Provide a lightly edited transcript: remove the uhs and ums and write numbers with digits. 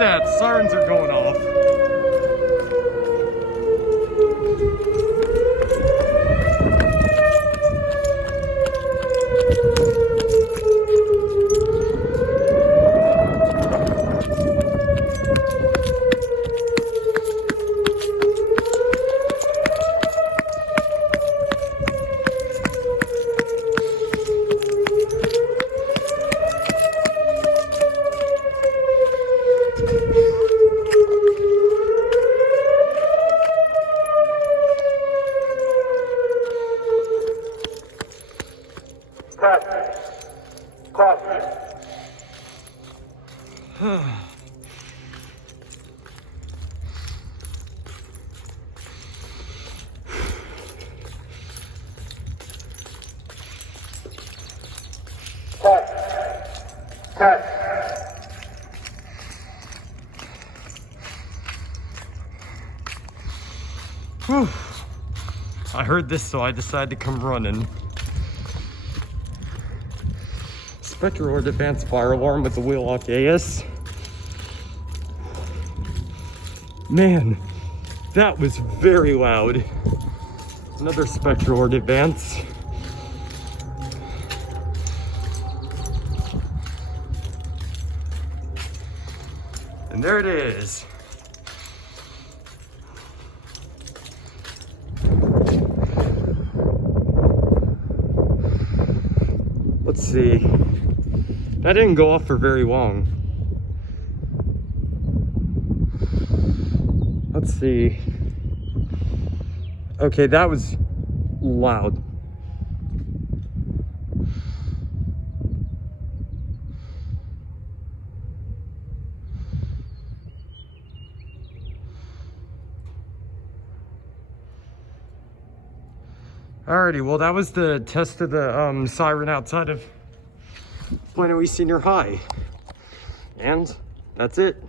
at that, sirens are going off. Whew. I heard this, so I decided to come running. Spectral or advanced fire alarm with the wheel lock AS. Man, that was very loud. Another Spectral or advance. And there it is. Let's see. That didn't go off for very long. Let's see. Okay, that was loud. Alrighty, well that was the test of the siren outside of Plano East Senior High. And that's it.